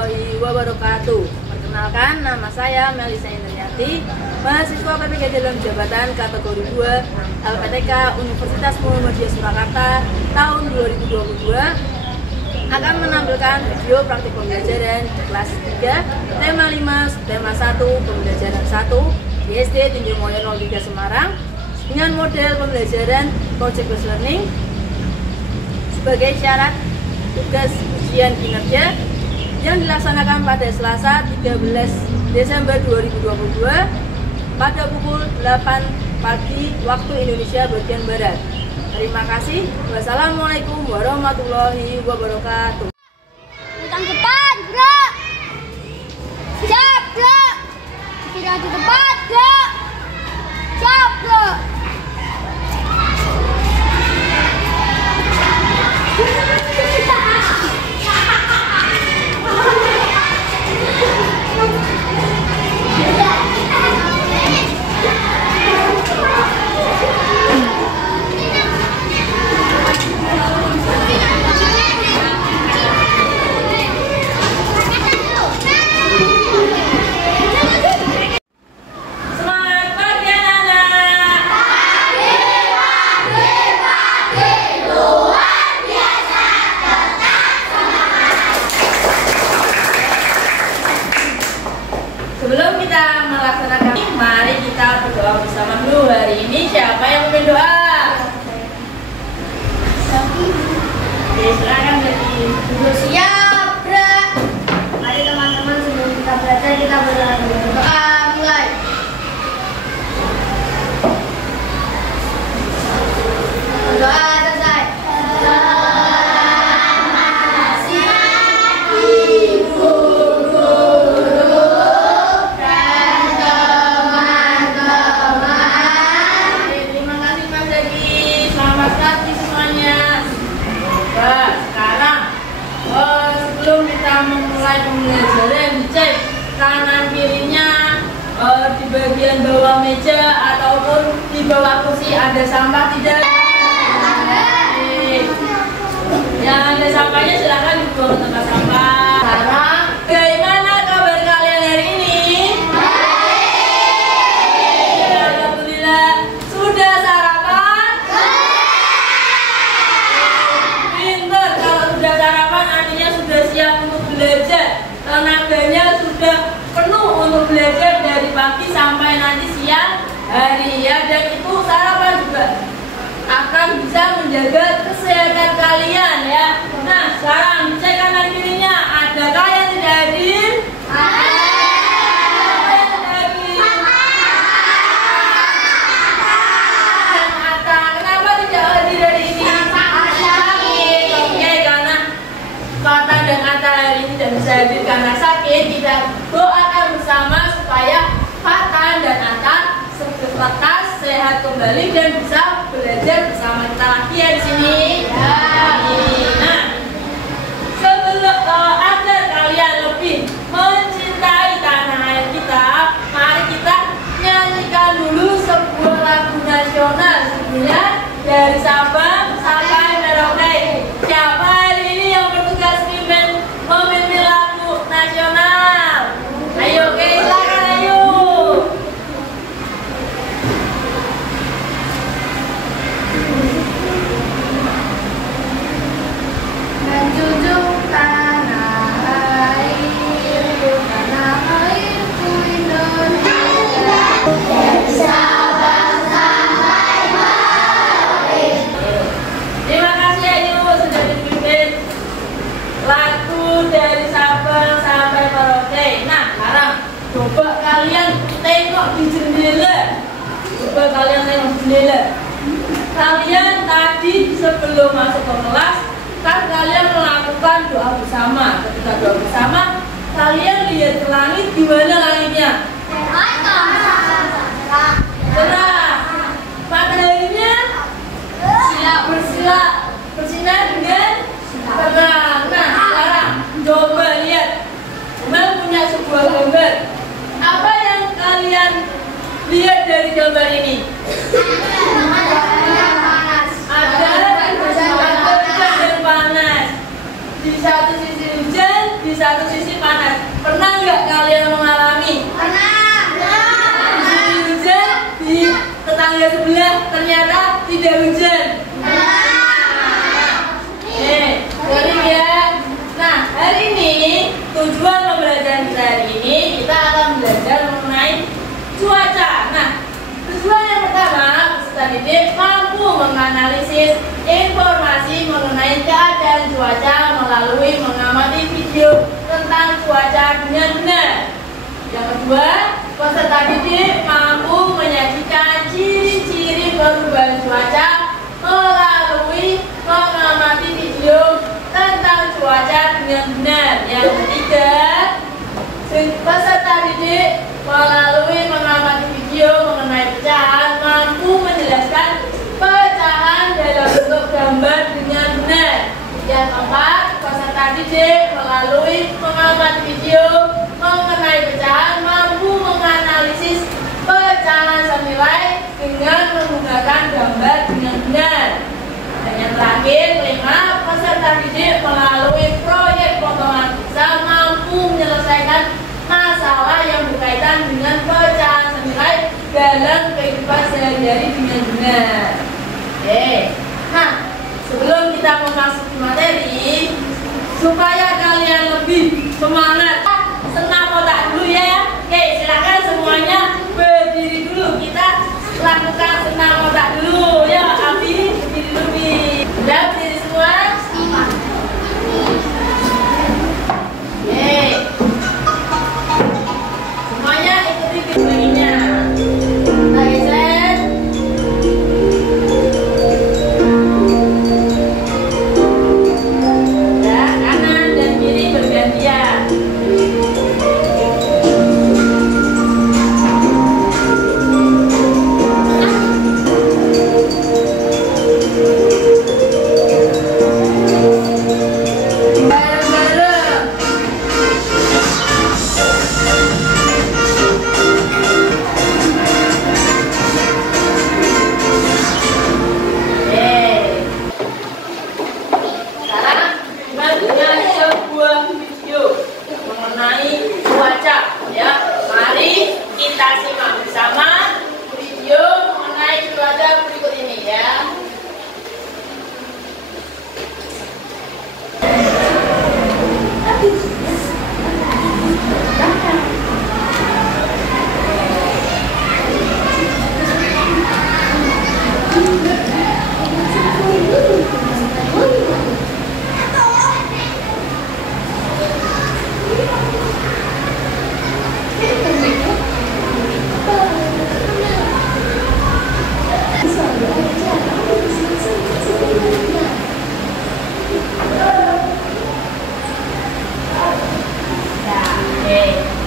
warahmatullahi wabarakatuh. Perkenalkan, nama saya Melisa Indriati, mahasiswa PPG dalam jabatan kategori 2 LPTK Universitas Muhammadiyah Surakarta tahun 2022 akan menampilkan video praktik pembelajaran kelas 3, tema 5, tema 1, pembelajaran 1 di SD Tinjau Moyo 03 Semarang dengan model pembelajaran Project Based Learning sebagai syarat tugas ujian kinerja yang dilaksanakan pada Selasa 13 Desember 2022 pada pukul 8 pagi waktu Indonesia bagian Barat. Terima kasih. Wassalamualaikum warahmatullahi wabarakatuh. Tentang depan, bro. Siap, bro. Tidak di depan, bro. Siap, bro. Sebelum kita melaksanakan ini, mari kita berdoa bersama dulu. Hari ini siapa yang berdoa? Oke, silakan lagi. Siap, bro. Mari teman-teman, sebelum kita belajar kita berdoa. Mulai. Berdoa selesai. Pembelajaran dicek kanan kirinya, di bagian bawah meja ataupun di bawah kursi ada sampah tidak? Yang ada sampahnya silakan dibuang ke tempat sampah. Sekarang bagaimana kabar kalian hari ini? Alhamdulillah. Sudah sarapan? Pinter, kalau sudah sarapan artinya sudah siap untuk belajar. Tenaganya sudah penuh untuk belajar dari pagi sampai nanti siang hari ya, dan itu sarapan juga akan bisa menjaga kesehatan kalian ya. Nah, sekarang cek kanan kirinya, adakah yang tidak hadir? Kenapa tidak hadir hari ini? Oke, karena Fata dan Atta hari ini tidak bisa hadir karena sakit. Kita doakan bersama supaya Fata dan Atta lekas sehat kembali dan bisa belajar bersama kita lagi ya di sini. Nah, sebelum agar kalian lebih mencintai tanah air kita, mari kita nyanyikan dulu sebuah lagu nasional, judulnya Dari Sabang Sampai Merauke. Siapa hari ini yang bertugas memimpin lagu nasional? Ayo, oke, silakan, ayo. Menjunjung tanah airku, tanah airku Indonesia. Dari Sabang sampai Merauke. Terima kasih ayu sudah dipimpin lagu Dari Sabang Sampai Merauke. Nah, sekarang coba kalian tengok di jendela. Coba kalian tengok di jendela. Kalian tadi sebelum masuk ke kelas kan kalian melakukan doa bersama. Ketika doa bersama, kalian lihat ke langit, gimana langitnya? Cerah. Mataharinya bersinar dengan terang. Nah, sekarang coba lihat. Mel punya sebuah gambar. Apa yang kalian lihat dari gambar ini? Ada hujan dan panas. Di satu sisi hujan, di satu sisi panas. ternyata tidak hujan. Sorry ya. Nah, hari ini tujuan pembelajaran kita hari ini kita akan belajar mengenai cuaca. Nah, tujuan yang pertama, peserta didik mampu menganalisis informasi mengenai keadaan cuaca melalui mengamati video tentang cuaca dengan benar. Yang kedua, peserta didik mampu menyajikan ciri-ciri perubahan cuaca melalui mengamati video tentang cuaca dengan benar. Yang ketiga, peserta didik melalui mengamati video mengenai pecahan mampu menjelaskan pecahan dalam bentuk gambar dengan benar. Yang keempat, peserta didik melalui mengamati video mengenai pecahan mampu menganalisis pecahan senilai dengan menggunakan gambar dengan benar. Dan yang terakhir, kelima, peserta didik melalui proyek potongan pizza mampu menyelesaikan masalah yang berkaitan dengan pecahan senilai dalam kehidupan sehari-hari dengan benar. Oke. Nah, sebelum kita memasuki materi, supaya kalian lebih semangat, senam otak dulu ya. Oke, silakan semuanya berdiri dulu. Kita lakukan senam otak dulu. Ya, Abi, berdiri dulu. Sudah berdiri semua? Oke. Semuanya ikuti videonya. Kita geser. Ya, kanan dan kiri bergantian.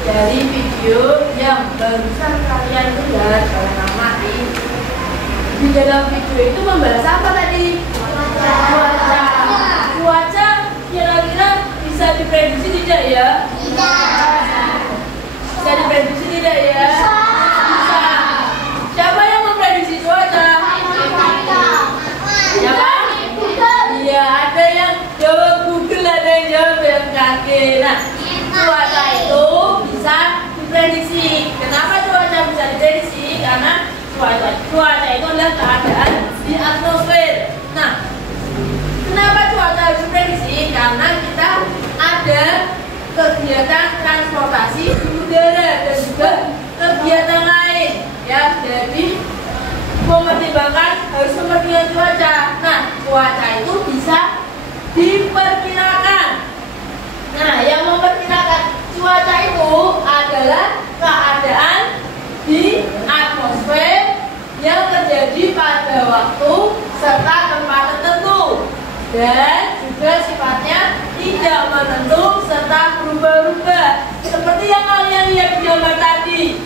Dari video yang barusan kalian lihat, kalian amati, di dalam video itu membahas apa tadi? Cuaca. Cuaca kira-kira bisa diprediksi tidak ya? Bisa diprediksi tidak ya? Bisa. Siapa yang memprediksi cuaca? Siapa? Iya, ada yang jawab Google, ada yang jawab BMKG. Nah, cuaca itu bisa diprediksi. Kenapa cuaca bisa diprediksi? Karena cuaca itu adalah keadaan di atmosfer. Nah, kenapa cuaca harus diprediksi? Karena kita ada kegiatan transportasi di udara dan juga kegiatan lain. Ya, jadi mempertimbangkan harus mempertimbangkan cuaca. Nah, cuaca itu bisa diperkirakan. Nah, yang memperkirakan cuaca itu adalah keadaan di atmosfer yang terjadi pada waktu serta tempat tertentu dan juga sifatnya tidak menentu serta berubah-ubah. Seperti yang kalian lihat di gambar tadi,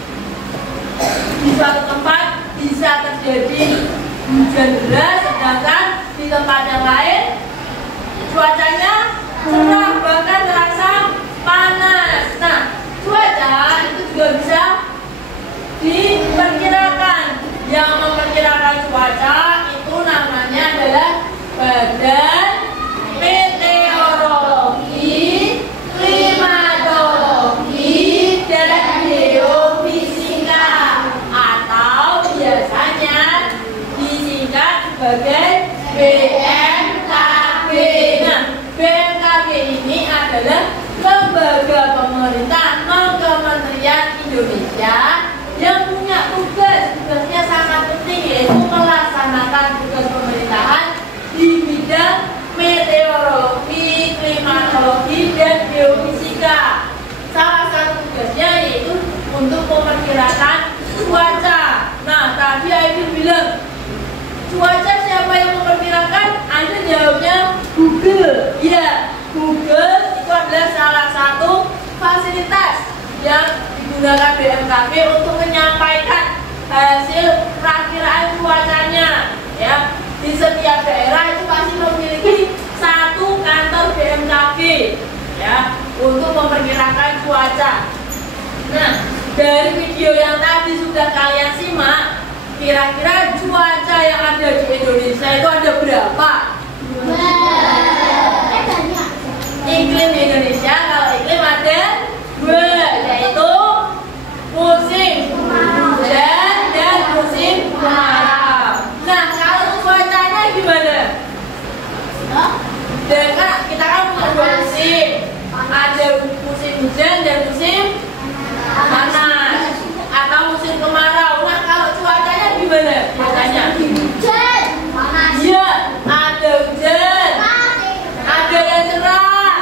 di suatu tempat bisa terjadi hujan deras, sedangkan di tempat yang lain cuacanya cerah bahkan terasa panas. Nah, cuaca itu juga bisa diperkirakan. Yang memperkirakan cuaca itu namanya adalah Badan Meteorologi, Klimatologi, dan Geofisika, atau biasanya disingkat Indonesia yang punya tugasnya sangat penting, yaitu melaksanakan tugas pemerintahan di bidang meteorologi, klimatologi, dan geofisika. Salah satu tugasnya yaitu untuk memperkirakan cuaca. Nah, tadi Aidil bilang, cuaca siapa yang memperkirakan? Ada jawabnya Google. Ya, Google itu adalah salah satu fasilitas yang digunakan BMKG untuk menyampaikan hasil perakiraan cuacanya. Ya, di setiap daerah itu pasti memiliki satu kantor BMKG, ya, untuk memperkirakan cuaca. Nah, dari video yang tadi sudah kalian simak, kira-kira cuaca yang ada di Indonesia itu ada berapa? Iklim di Indonesia, kalau iklim ada dua, yaitu musim hujan dan musim kemarau. Nah, kalau cuacanya gimana? Dan kan kita kan punya dua musim, ada musim hujan dan musim panas atau musim kemarau. Nah, kalau cuacanya gimana biasanya? Hujan, panas. Iya, ada hujan, ada yang cerah,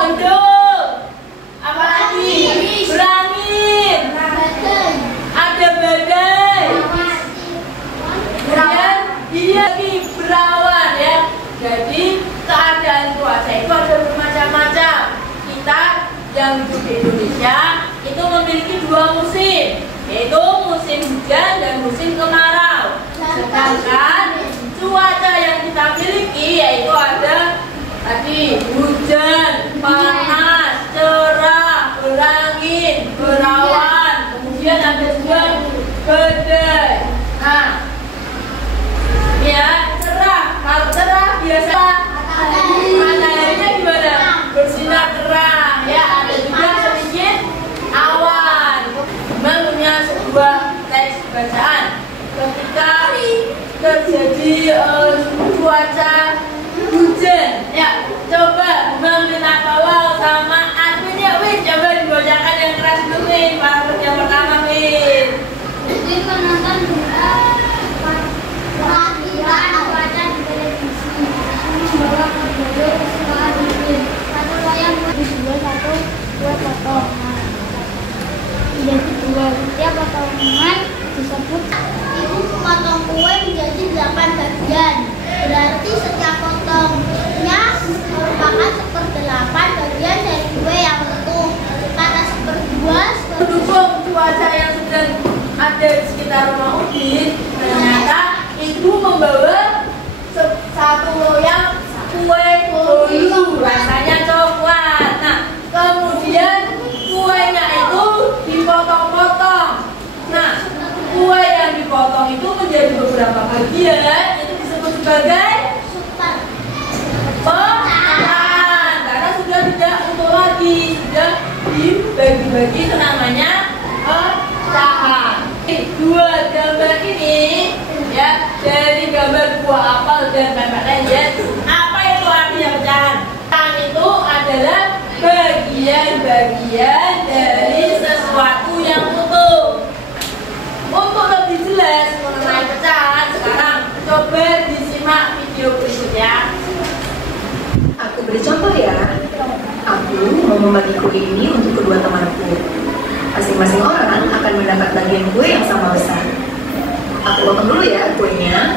mendung, apalagi berangin, ada badai, kemudian dia berawan, ya. Jadi keadaan cuaca itu ada bermacam-macam. Kita yang hidup di Indonesia itu memiliki dua musim, yaitu musim hujan dan musim kemarau. Sedangkan cuaca yang kita miliki yaitu ada tadi hujan, panas, cerah, berangin, berawan, kemudian ada juga badai. Nah, ya, cerah. Kalau cerah biasa mataharinya gimana? Bersinar terang, ya. Ada juga sedikit awan. Memang punya sebuah teks bacaan ketika terjadi cuaca hujan, ya. Coba minta tolong sama adminnya, Win, coba dibacakan yang keras dulu, Win. Yang pertama, Win. Jadi menonton perakiraan cuaca di televisi, membawa berbagai kesukaan iklim. Satu wayang dijual, satu buat potongan. Jadi dua, setiap potongan disebut. Ibu memotong kue menjadi 8 bagian. Berarti setiap potongnya merupakan 1/8 bagian dari kue yang utuh. Kata 1/2 mendukung cuaca yang sedang ada di sekitar rumah Udin, ternyata ibu membawa satu loyang kue bolu, rasanya coklat. Nah, kemudian kuenya itu dipotong-potong. Nah, kue yang dipotong itu menjadi beberapa bagian, itu disebut sebagai pecahan, karena sudah tidak utuh lagi, sudah dibagi-bagi, itu namanya pecahan. Dua gambar ini, ya, dari gambar buah apel dan pempek lengket, apa itu artinya pecahan? Pecahan itu adalah bagian-bagian dari sesuatu yang utuh. Untuk lebih jelas mengenai pecahan, sekarang coba disimak video berikutnya. Aku beri contoh ya. Aku mau membagi kue ini untuk kedua temanku. Masing-masing orang akan mendapat bagian kue yang sama besar. Aku potong dulu ya kuenya.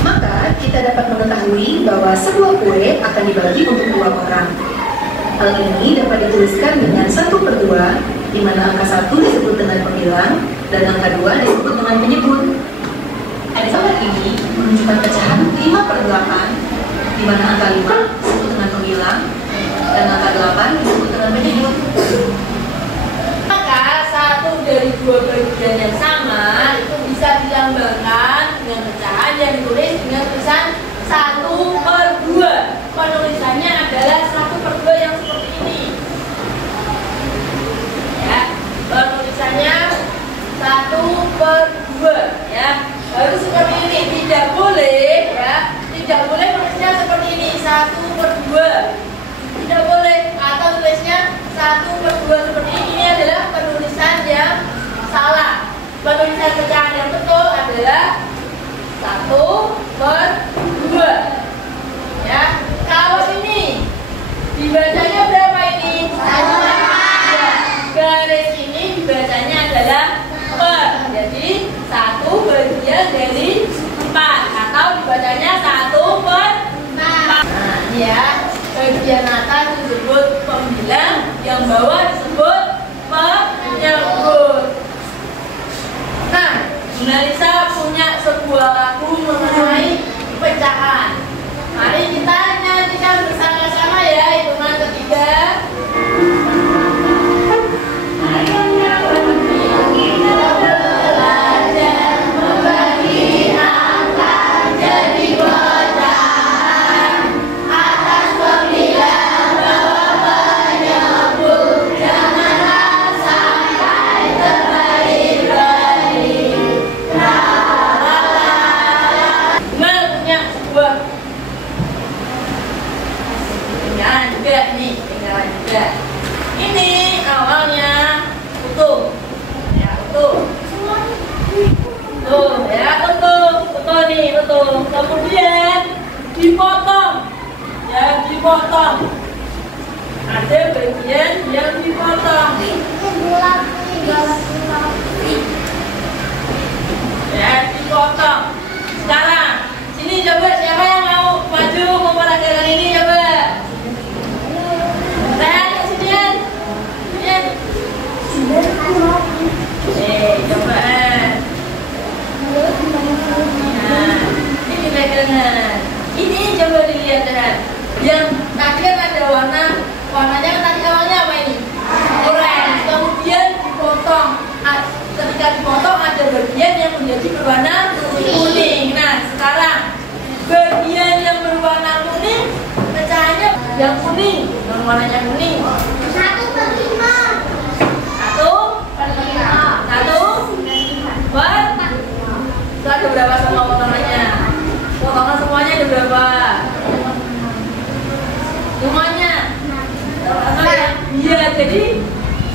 Maka kita dapat mengetahui bahwa sebuah kue akan dibagi untuk 2 orang. Hal ini dapat dituliskan dengan 1/2, di mana angka 1 disebut dengan pemilang dan angka 2 disebut dengan penyebut. Gambar ini menunjukkan pecahan 5/8, di mana angka 5 disebut dengan pemilang dan angka 8 disebut dengan penyebut. Maka satu dari dua bagian yang sama itu bisa dilambangkan dengan pecahan yang ditulis dengan tulisan 1/2. Penulisannya adalah 1/2 yang seperti ini. Ya, penulisannya 1/2, ya. Harus seperti ini, tidak boleh, ya. Tidak boleh tulisnya seperti ini 1/2. 1/2 seperti ini adalah penulisan yang salah. Penulisan pecahan yang betul adalah 1/2. Ya, kalau ini dibacanya berapa ini? 1. Ya, garis ini dibacanya adalah per. Jadi 1 bagian dari 4 atau dibacanya 1/4. Nah, ini ya, bagian atas disebut pembilang, yang bawah disebut penyebut. Nah, Mona Lisa punya sebuah lagu mengenai pecahan. Mari kita nyanyikan bersama-sama ya, hitungan ketiga. Ini awalnya utuh, ya utuh, tuh ya utuh nih utuh. Kemudian dipotong, ya dipotong. Ada bagian yang dipotong. Ya dipotong. Sekarang sini coba siapa yang mau maju memperagakan ini coba. Coba. Nah, ini pegangan. Ini coba dilihat kan. Yang tadi kan ada warnanya kan tadi awalnya apa ini? Oranye. Kemudian dipotong. Ketika dipotong ada bagian yang menjadi berwarna kuning. Nah, sekarang bagian yang berwarna kuning pecahannya yang kuning, yang warnanya kuning. 1/5. 1/4. Itu ada berapa semua potongannya? Potongan semuanya ada berapa? Semuanya? Iya, jadi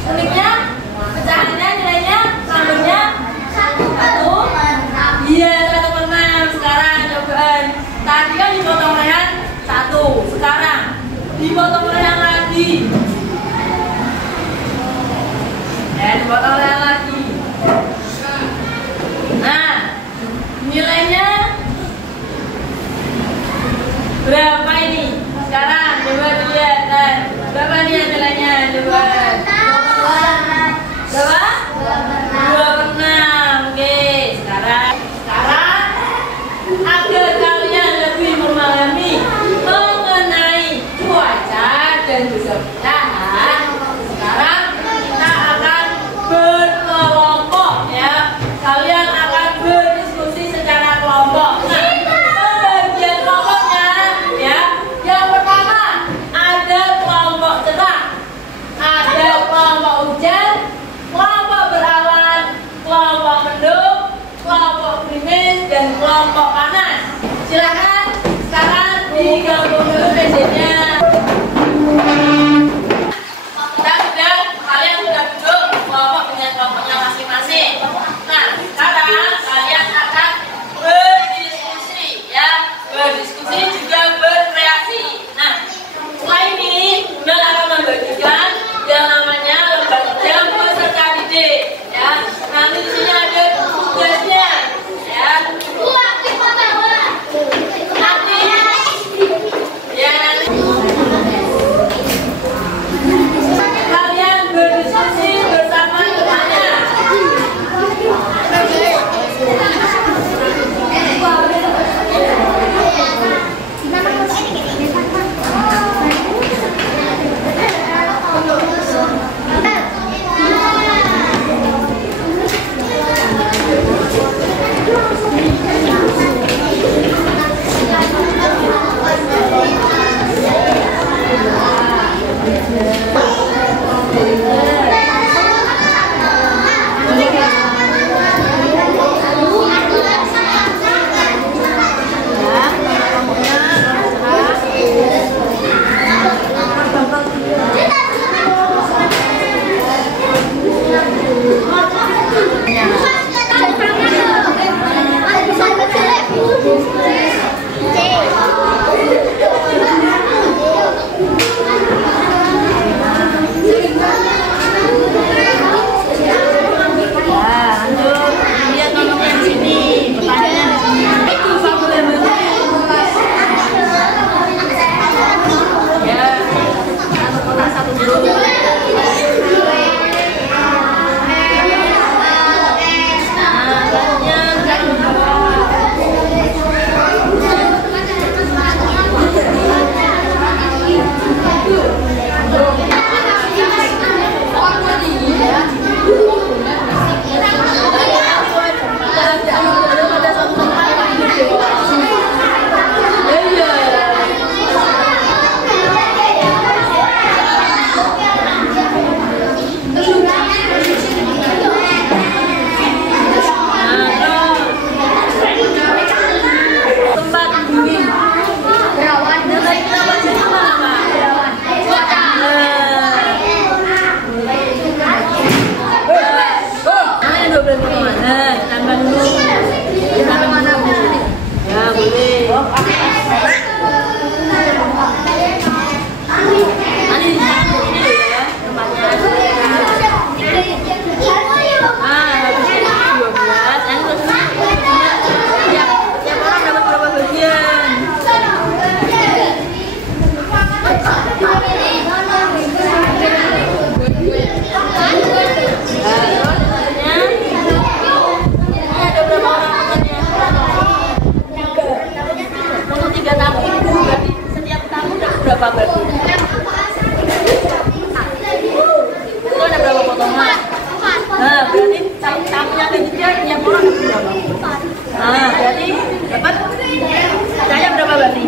uniknya pecahannya nilainya sambungnya 1. Iya, 1/6. Sekarang cobaan. Tadi kan dipotong rehan 1. Sekarang dipotong rehan lagi. Ya, dipotong rehan lagi. Nah, nilainya berapa ini? Sekarang coba dilihat. Nah, berapa nih nilainya? Coba. Berapa? 2/6. Oke, sekarang agar kalian lebih memahami mengenai cuaca dan juga pecahan, sekarang kita akan berkelompok ya. Kalian akan berdiskusi secara kelompok. Nah, pembagian kelompoknya ya. Yang pertama ada kelompok cerah, ada kelompok hujan, kelompok berawan, kelompok mendung, kelompok gerimis, dan kelompok panas. Silakan sekarang digabung dulu mesinnya. Kalian sudah duduk kelompok dengan kelompoknya masing-masing. Nah, sekarang kalian akan berdiskusi ya, berdiskusi juga berkreasi. Nah, setelah ini Bunda akan membagikan yang namanya lembaga peserta didik ya. Nanti di sini ada tugasnya ya. Nanti berapa berarti? Itu ada berapa potongan? Nah, berarti sapunya ada juga tiap orang ada berapa? Nah, berarti dapat saya berapa berarti?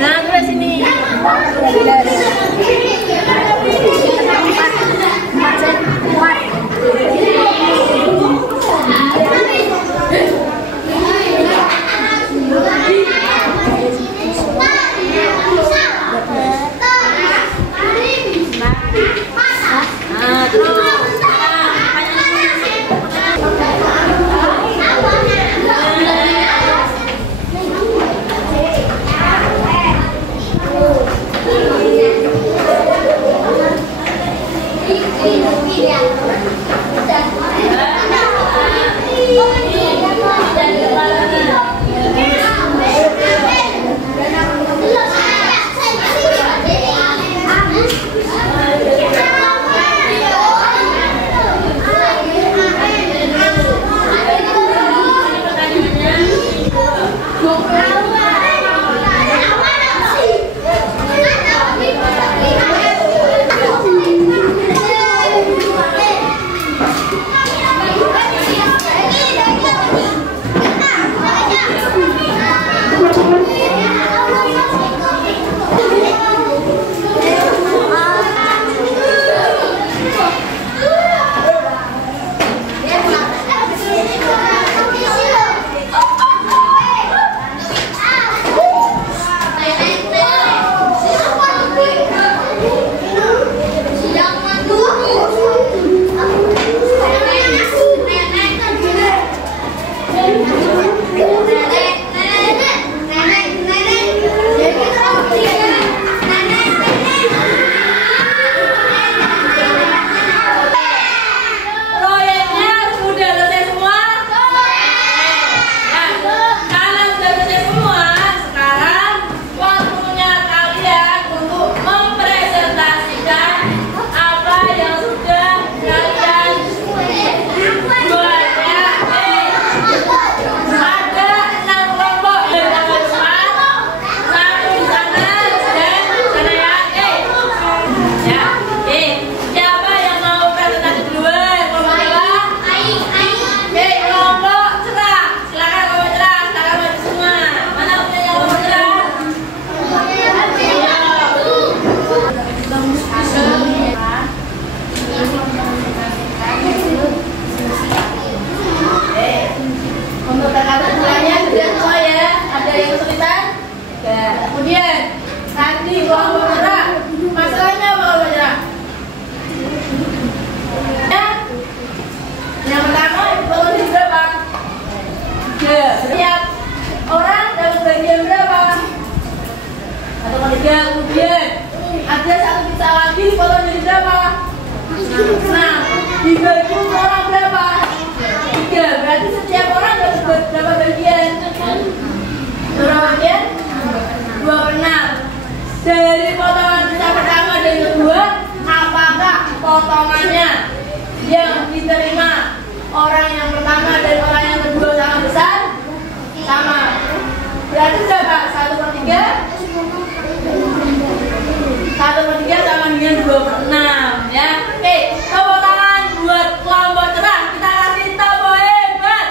Nah, tulis sini. Kemudian nanti kelompok cerah, masalahnya kelompok cerah. Yang pertama kelompok berapa? 3. Setiap orang dapat bagian berapa? 1/3. Kemudian ada satu pizza lagi potong jadi berapa? Nah, dibagi orang berapa? 3. Berarti setiap orang dapat berapa bagian? Berapa bagian? 2/6. Dari potongan pizza pertama dan kedua, apakah potongannya yang diterima orang yang pertama dan orang yang kedua sama besar? Sama. Berarti berapa? 1/3. 1/3 sama dengan 2/6 ya. Oke, tepuk tangan buat kelompok cerah. Kita kasih tepuk hebat.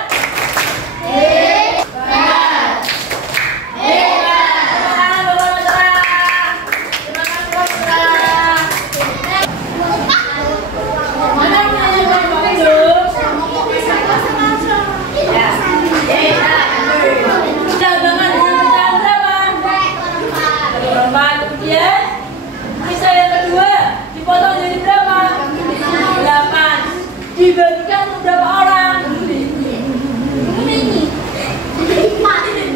Dibagikan untuk berapa orang?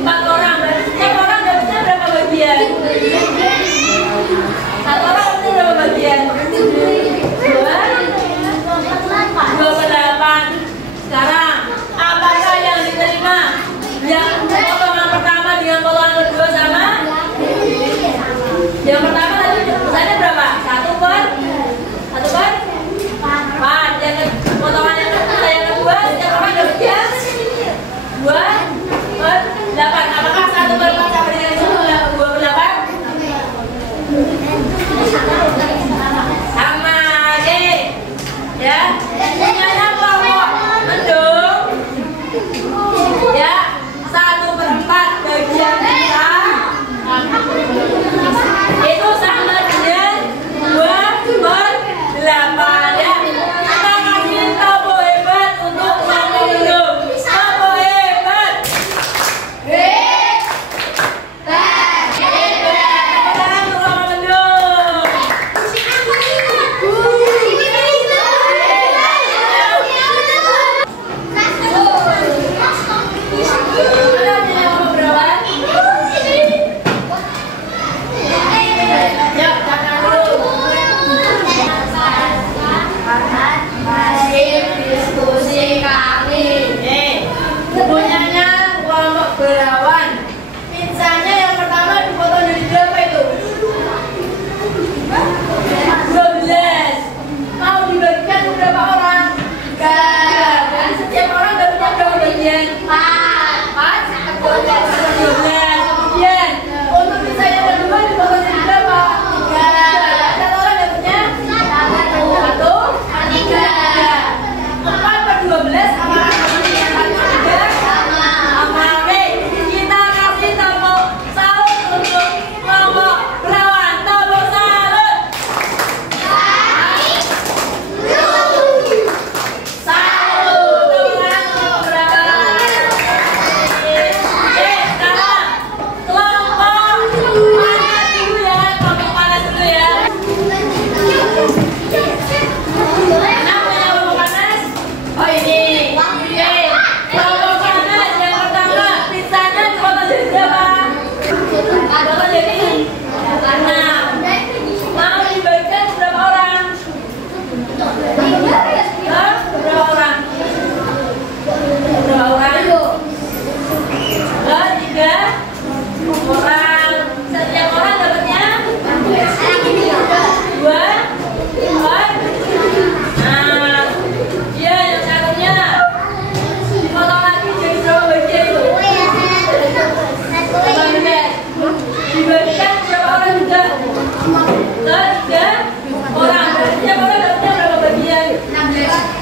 4 orang. Berarti setiap orang dapatnya berapa bagian? 1 orang dapatnya berapa bagian? 2/8. Sekarang apakah yang diterima yang potongan pertama dengan potongan kedua sama? Yang pertama tadi besarnya berapa? 1/4. Yang potongannya orang. Setiap orang dapatnya berapa bagian? 16.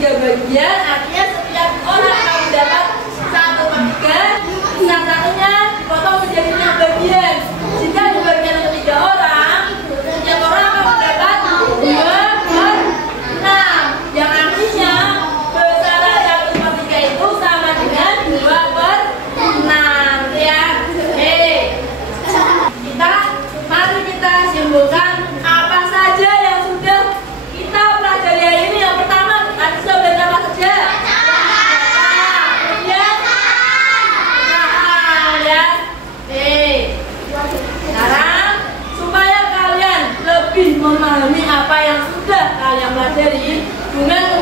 3 bagian, artinya setiap orang akan mendapat 1/3, yang satunya dipotong menjadi 6 bagian. Jika di bagian ketiga orang, setiap orang akan mendapat 2/6, yang artinya besaran 1/3 itu sama dengan 2/6 ya. Mari kita simpulkan apa saja yang sudah kita pelajari hari ini. Yang pertama, tadi sudah belajar apa saja? Sekarang supaya kalian lebih memahami apa yang sudah kalian pelajari, dengan